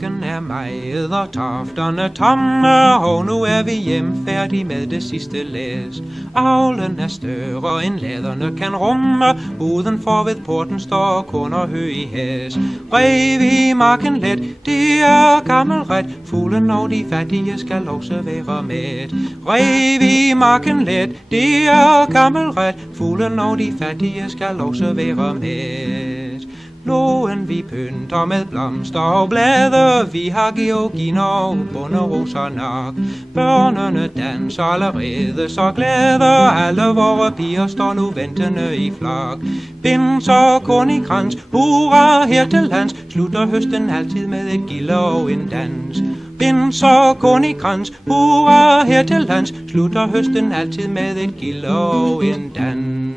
marken er meget og tofterne tomme, og nu er vi hjemfærdige med det sidste læs. Avlen er større end laderne kan rumme, udenfor ved porten står kun og hø i hæs. Rev i marken let, det er gammelret, fuglen og de fattige skal også være med. Rev i marken let, det er gammelret, fuglen og de fattige skal også være med. Lågen vi pynter med blomster og blade, vi har georginer og bunderoser nok. Børnene danser allerede så glade, alle vore piger står nu ventende i flok. Binser kun i krans, hurra her til lands, slutter høsten altid med et gilde og en dans. Binser kun i krans, hurra her til lands, slutter høsten altid med et gilde og en dans.